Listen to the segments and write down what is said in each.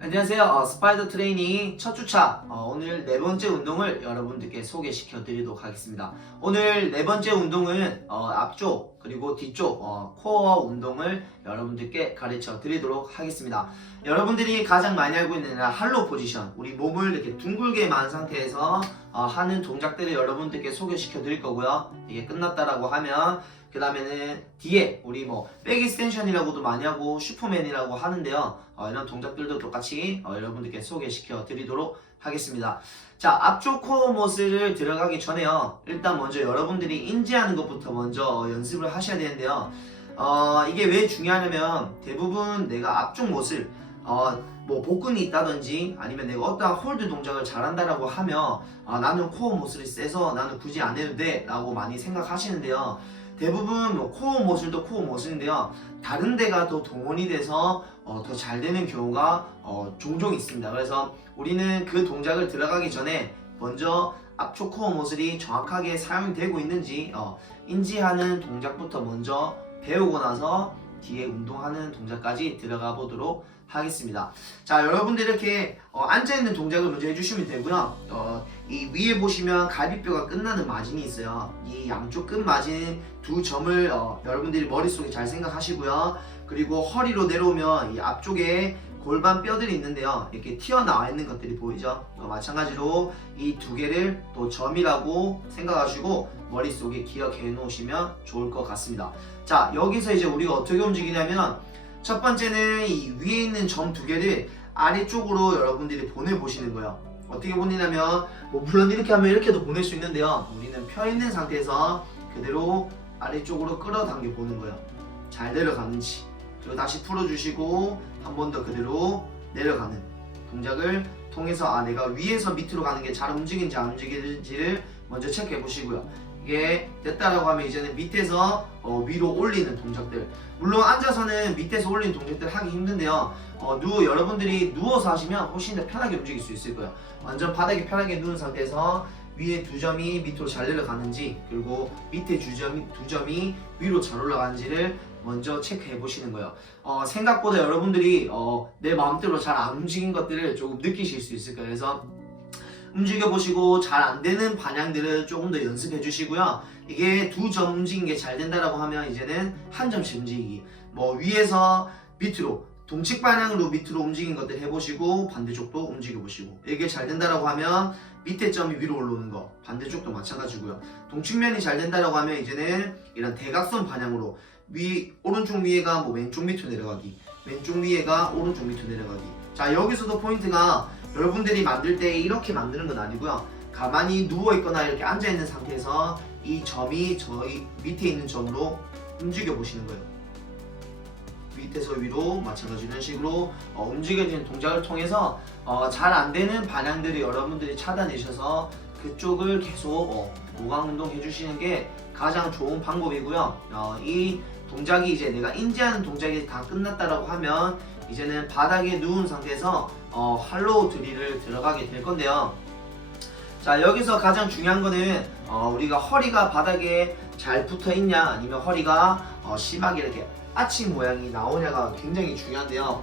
안녕하세요. 스파이더 트레이닝 첫 주차 오늘 네 번째 운동을 여러분들께 소개시켜 드리도록 하겠습니다. 오늘 네 번째 운동은 앞쪽 그리고 뒤쪽 코어 운동을 여러분들께 가르쳐 드리도록 하겠습니다. 여러분들이 가장 많이 알고 있는 할로 포지션, 우리 몸을 이렇게 둥글게 만 상태에서 하는 동작들을 여러분들께 소개시켜 드릴 거고요. 이게 끝났다라고 하면 그 다음에는 뒤에 우리 백 익스텐션이라고도 많이 하고 슈퍼맨이라고 하는데요. 이런 동작들도 똑같이 여러분들께 소개시켜 드리도록 하겠습니다. 자, 앞쪽 코어 머슬을 들어가기 전에요. 일단 먼저 여러분들이 인지하는 것부터 먼저 연습을 하셔야 되는데요. 이게 왜 중요하냐면 대부분 내가 앞쪽 머슬 복근이 있다든지 아니면 내가 어떠한 홀드 동작을 잘한다라고 하면 나는 코어 머슬이 세서 나는 굳이 안 해도 돼 라고 많이 생각하시는데요. 대부분 코어 머슬도 코어 머슬인데요. 다른 데가 더 동원이 돼서 더 잘 되는 경우가 종종 있습니다. 그래서 우리는 그 동작을 들어가기 전에 먼저 앞쪽 코어 머슬이 정확하게 사용되고 있는지 인지하는 동작부터 먼저 배우고 나서 뒤에 운동하는 동작까지 들어가 보도록 하겠습니다. 자, 여러분들 이렇게 앉아있는 동작을 먼저 해주시면 되고요. 이 위에 보시면 갈비뼈가 끝나는 마진이 있어요. 이 양쪽 끝 마진 두 점을 여러분들이 머릿속에 잘 생각하시고요. 그리고 허리로 내려오면 이 앞쪽에 골반 뼈들이 있는데요. 이렇게 튀어나와 있는 것들이 보이죠? 마찬가지로 이 두 개를 또 점이라고 생각하시고 머릿속에 기억해 놓으시면 좋을 것 같습니다. 자, 여기서 이제 우리가 어떻게 움직이냐면 첫 번째는 이 위에 있는 점 두 개를 아래쪽으로 여러분들이 보내보시는 거예요. 어떻게 보내냐면 물론 이렇게 하면 이렇게도 보낼 수 있는데요. 우리는 펴 있는 상태에서 그대로 아래쪽으로 끌어당겨 보는 거예요. 잘 내려가는지. 그리고 다시 풀어주시고 한 번 더 그대로 내려가는 동작을 통해서 내가 위에서 밑으로 가는 게 잘 움직이는지 안 움직이는지를 먼저 체크해 보시고요. 이게 됐다라고 하면 이제는 밑에서 위로 올리는 동작들, 물론 앉아서는 밑에서 올리는 동작들 하기 힘든데요. 여러분들이 누워서 하시면 훨씬 더 편하게 움직일 수 있을 거예요. 완전 바닥에 편하게 누운 상태에서 위에 두 점이 밑으로 잘 내려가는지, 그리고 밑에 두 점이 위로 잘 올라가는지를 먼저 체크해 보시는 거예요. 생각보다 여러분들이 내 마음대로 잘 안 움직인 것들을 조금 느끼실 수 있을 거예요. 그래서 움직여 보시고 잘 안 되는 방향들을 조금 더 연습해 주시고요. 이게 두 점 움직이는 게 잘 된다라고 하면 이제는 한 점씩 움직이기, 위에서 밑으로 동측 방향으로 밑으로 움직이는 것들 해보시고 반대쪽도 움직여 보시고, 이게 잘 된다라고 하면 밑에 점이 위로 올라오는 거, 반대쪽도 마찬가지고요. 동측면이 잘 된다라고 하면 이제는 이런 대각선 방향으로 오른쪽 위에가 왼쪽 밑으로 내려가기, 왼쪽 위에가 오른쪽 밑으로 내려가기. 자, 여기서도 포인트가 여러분들이 만들 때 이렇게 만드는 건 아니고요. 가만히 누워있거나 이렇게 앉아있는 상태에서 이 점이 저희 밑에 있는 점으로 움직여 보시는 거예요. 밑에서 위로 마찬가지로 이런 식으로 움직여지는 동작을 통해서 잘 안되는 방향들을 여러분들이 찾아내셔서 그쪽을 계속 보강 운동 해주시는 게 가장 좋은 방법이고요. 이 동작이 이제 내가 인지하는 동작이 다 끝났다라고 하면 이제는 바닥에 누운 상태에서 할로우 드릴을 들어가게 될 건데요. 자, 여기서 가장 중요한 거는 우리가 허리가 바닥에 잘 붙어 있냐, 아니면 허리가 심하게 이렇게 아치 모양이 나오냐가 굉장히 중요한데요.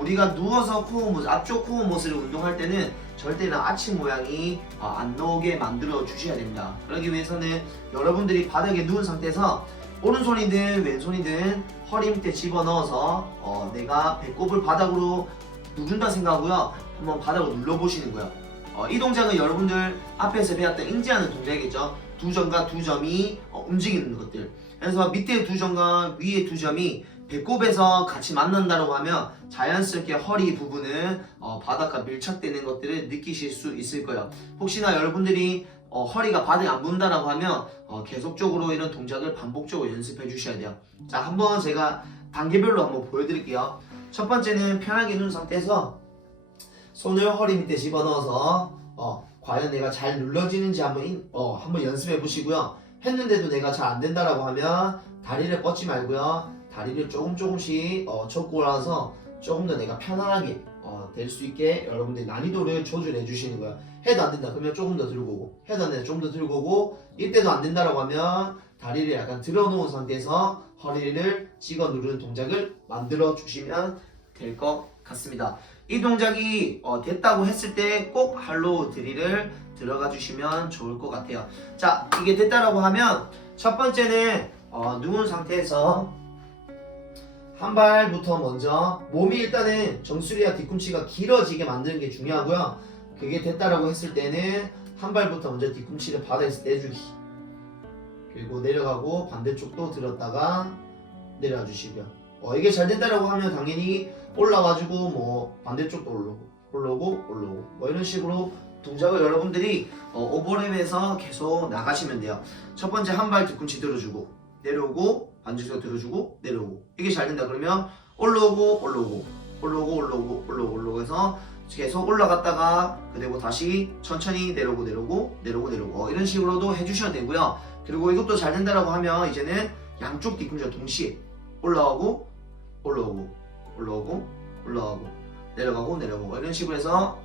우리가 누워서 앞쪽 코어 머슬을 운동할 때는 절대 이런 아치 모양이 안 나오게 만들어 주셔야 됩니다. 그러기 위해서는 여러분들이 바닥에 누운 상태에서 오른손이든 왼손이든 허리 밑에 집어넣어서 내가 배꼽을 바닥으로 누른다 생각하고요. 한번 바닥으로 눌러보시는 거예요. 이 동작은 여러분들 앞에서 배웠던 인지하는 동작이겠죠. 두 점과 두 점이 움직이는 것들. 그래서 밑에 두 점과 위에 두 점이 배꼽에서 같이 만난다고 하면 자연스럽게 허리 부분은 바닥과 밀착되는 것들을 느끼실 수 있을 거예요. 혹시나 여러분들이 허리가 바닥에 안 붙는다라고 하면 계속적으로 이런 동작을 반복적으로 연습해 주셔야 돼요. 자, 한번 제가 단계별로 한번 보여드릴게요. 첫 번째는 편하게 누운 상태에서 손을 허리 밑에 집어넣어서 과연 내가 잘 눌러지는지 한번 연습해 보시고요. 했는데도 내가 잘 안 된다라고 하면 다리를 뻗지 말고요. 다리를 조금씩 접고 올라서 조금 더 내가 편안하게 될 수 있게 여러분들이 난이도를 조절해 주시는 거예요. 해도 안 된다 그러면 조금 더 들고 오고, 해도 안 된다 조금 더 들고 오고, 이때도 안 된다라고 하면 다리를 약간 들어 놓은 상태에서 허리를 찍어 누르는 동작을 만들어 주시면 될 것 같습니다. 이 동작이 됐다고 했을 때 꼭 할로우 드릴을 들어가 주시면 좋을 것 같아요. 자, 이게 됐다라고 하면 첫 번째는 누운 상태에서 한 발부터 먼저 몸이 일단은 정수리와 뒤꿈치가 길어지게 만드는 게 중요하고요. 그게 됐다라고 했을 때는 한 발부터 먼저 뒤꿈치를 바닥에서 떼주기, 그리고 내려가고 반대쪽도 들었다가 내려와 주시고요. 이게 잘 됐다라고 하면 당연히 올라가지고 뭐 반대쪽도 올라오고 뭐 이런 식으로 동작을 여러분들이 오버랩에서 계속 나가시면 돼요. 첫 번째 한 발 뒤꿈치 들어주고 내려오고 반대쪽 들어주고 내려오고, 이게 잘 된다 그러면 올라오고 해서 계속 올라갔다가 그리고 다시 천천히 내려오고 이런 식으로도 해주셔도 되고요. 그리고 이것도 잘 된다라고 하면 이제는 양쪽 뒤꿈치가 동시에 올라가고 내려가고 이런 식으로 해서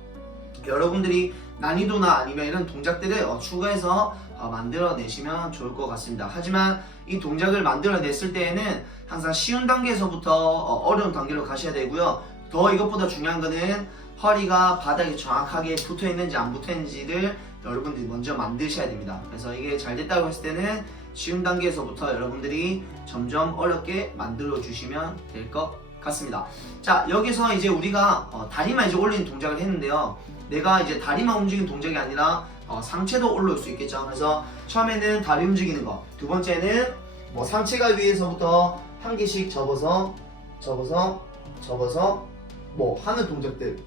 여러분들이 난이도나 아니면 이런 동작들을 추가해서 만들어내시면 좋을 것 같습니다. 하지만 이 동작을 만들어냈을 때에는 항상 쉬운 단계에서부터 어려운 단계로 가셔야 되고요. 더 이것보다 중요한 거는 허리가 바닥에 정확하게 붙어있는지 안 붙어있는지를 여러분들이 먼저 만드셔야 됩니다. 그래서 이게 잘 됐다고 했을 때는 쉬운 단계에서부터 여러분들이 점점 어렵게 만들어 주시면 될 것 같습니다. 자, 여기서 이제 우리가 다리만 이제 올리는 동작을 했는데요. 내가 이제 다리만 움직이는 동작이 아니라 상체도 올라올 수 있겠죠. 그래서 처음에는 다리 움직이는 거, 두 번째는 뭐 상체가 위에서부터 한 개씩 접어서 뭐 하는 동작들,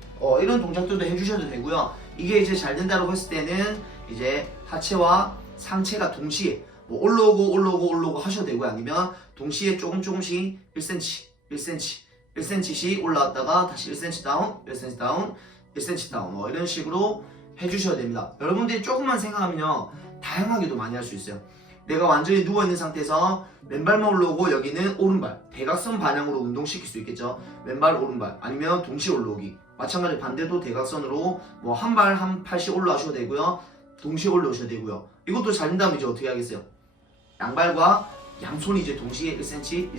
이런 동작들도 해주셔도 되고요. 이게 이제 잘 된다고 했을 때는 이제 하체와 상체가 동시에 뭐 올라오고 하셔도 되고요. 아니면 동시에 조금씩 1cm씩 올라왔다가 다시 1cm 다운, 1cm 다운, 1cm 다운, 이런 식으로 해주셔야 됩니다. 여러분들이 조금만 생각하면요, 다양하게도 많이 할 수 있어요. 내가 완전히 누워있는 상태에서 왼발만 올라오고 여기는 오른발, 대각선 방향으로 운동시킬 수 있겠죠. 왼발 오른발, 아니면 동시에 올라오기, 마찬가지 반대도 대각선으로 뭐 한 발 한 팔씩 올라오셔도 되고요, 동시에 올라오셔도 되고요. 이것도 잘 된다면 이제 어떻게 하겠어요? 양발과 양손이 이제 동시에 1cm,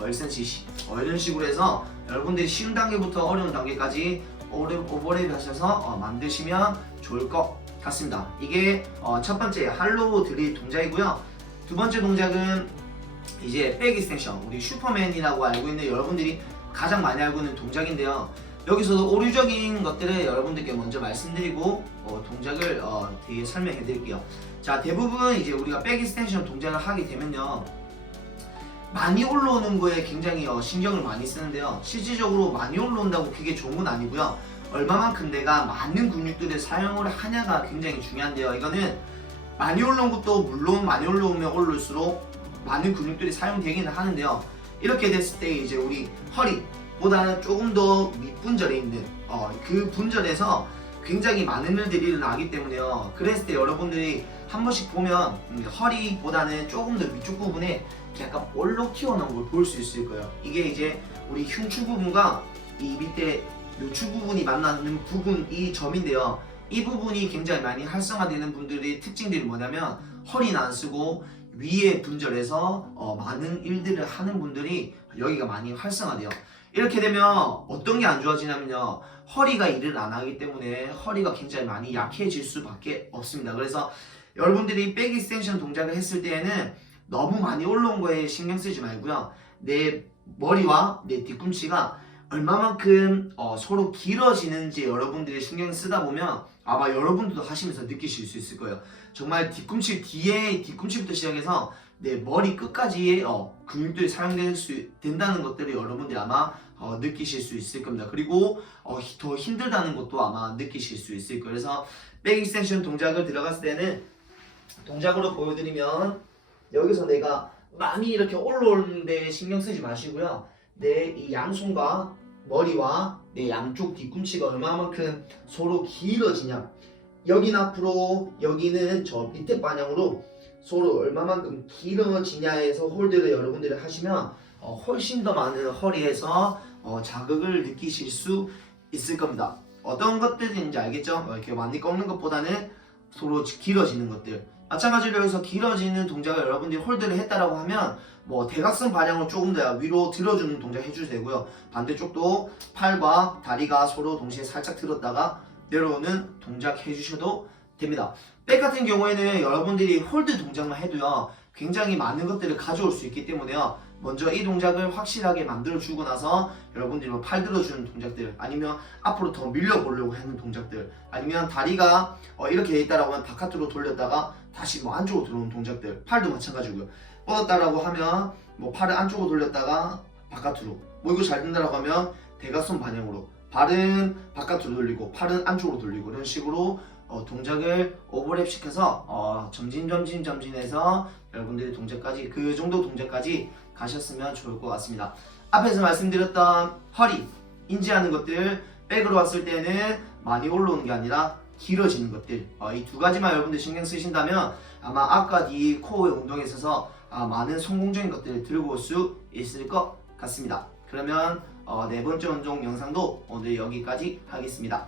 1cm씩 이런 식으로 해서 여러분들이 쉬운 단계부터 어려운 단계까지 오버랩 하셔서 만드시면 좋을 것 같습니다. 이게 첫 번째 할로우 드릴 동작이고요. 두 번째 동작은 이제 백 익스텐션, 우리 슈퍼맨이라고 알고 있는 여러분들이 가장 많이 알고 있는 동작인데요. 여기서도 오류적인 것들을 여러분들께 먼저 말씀드리고 동작을 뒤에 설명해 드릴게요. 자, 대부분 이제 우리가 백 익스텐션 동작을 하게 되면요, 많이 올라오는 거에 굉장히 신경을 많이 쓰는데요. 실질적으로 많이 올라온다고 그게 좋은 건 아니고요. 얼마만큼 내가 많은 근육들을 사용을 하냐가 굉장히 중요한데요. 이거는 많이 올라온 것도 물론 많이 올라오면 올라올수록 많은 근육들이 사용되기는 하는데요. 이렇게 됐을 때 이제 우리 허리보다는 조금 더 밑분절에 있는 그 분절에서 굉장히 많은 일들이 일어나기 때문에요. 그랬을 때 여러분들이 한 번씩 보면 허리보다는 조금 더 위쪽 부분에 약간 볼록 튀어나온 걸 볼 수 있을 거예요. 이게 이제 우리 흉추 부분과 이 밑에 요추 부분이 만나는 부분, 이 점인데요. 이 부분이 굉장히 많이 활성화되는 분들의 특징들이 뭐냐면 허리는 안 쓰고 위에 분절해서 많은 일들을 하는 분들이 여기가 많이 활성화돼요. 이렇게 되면 어떤 게 안 좋아지냐면요, 허리가 일을 안 하기 때문에 허리가 굉장히 많이 약해질 수밖에 없습니다. 그래서 여러분들이 백 익스텐션 동작을 했을 때에는 너무 많이 올라온 거에 신경 쓰지 말고요, 내 머리와 내 뒤꿈치가 얼마만큼 서로 길어지는지 여러분들이 신경 쓰다 보면 아마 여러분들도 하시면서 느끼실 수 있을 거예요. 정말 뒤꿈치부터 시작해서 내 머리 끝까지의 근육들이 된다는 것들을 여러분들이 아마 느끼실 수 있을 겁니다. 그리고 더 힘들다는 것도 아마 느끼실 수 있을 거예요. 그래서 백 익스텐션 동작을 들어갔을 때는 동작으로 보여드리면, 여기서 내가 많이 이렇게 올라오는 데 신경 쓰지 마시고요, 내 이 양손과 머리와 내 양쪽 뒤꿈치가 얼마만큼 서로 길어지냐, 여기는 앞으로 여기는 저 밑에 방향으로 서로 얼마만큼 길어지냐에서 홀드를 여러분들이 하시면 훨씬 더 많은 허리에서 자극을 느끼실 수 있을 겁니다. 어떤 것들인지 알겠죠? 이렇게 많이 꺾는 것보다는 서로 길어지는 것들, 마찬가지로 여기서 길어지는 동작을 여러분들이 홀드를 했다라고 하면 뭐 대각선 방향으로 조금 더 위로 들어주는 동작 해주셔도 되고요. 반대쪽도 팔과 다리가 서로 동시에 살짝 들었다가 내려오는 동작 해주셔도 됩니다. 백 같은 경우에는 여러분들이 홀드 동작만 해도요 굉장히 많은 것들을 가져올 수 있기 때문에요. 먼저 이 동작을 확실하게 만들어 주고 나서 여러분들이 뭐 팔 들어주는 동작들, 아니면 앞으로 더 밀려 보려고 하는 동작들, 아니면 다리가 이렇게 돼 있다라고 하면 바깥으로 돌렸다가 다시 뭐 안쪽으로 들어오는 동작들, 팔도 마찬가지고요. 뻗었다라고 하면 뭐 팔을 안쪽으로 돌렸다가 바깥으로, 뭐 이거 잘 된다라고 하면 대각선 방향으로, 발은 바깥으로 돌리고 팔은 안쪽으로 돌리고, 이런 식으로 동작을 오버랩 시켜서 점진해서 여러분들이 동작까지, 그 정도 동작까지 가셨으면 좋을 것 같습니다. 앞에서 말씀드렸던 허리 인지하는 것들, 백으로 왔을 때는 많이 올라오는 게 아니라 길어지는 것들, 이 두 가지만 여러분들 신경 쓰신다면 아마 앞과 뒤 코어의 운동에 있어서 많은 성공적인 것들을 들고 올 수 있을 것 같습니다. 그러면 네 번째 운동 영상도 오늘 여기까지 하겠습니다.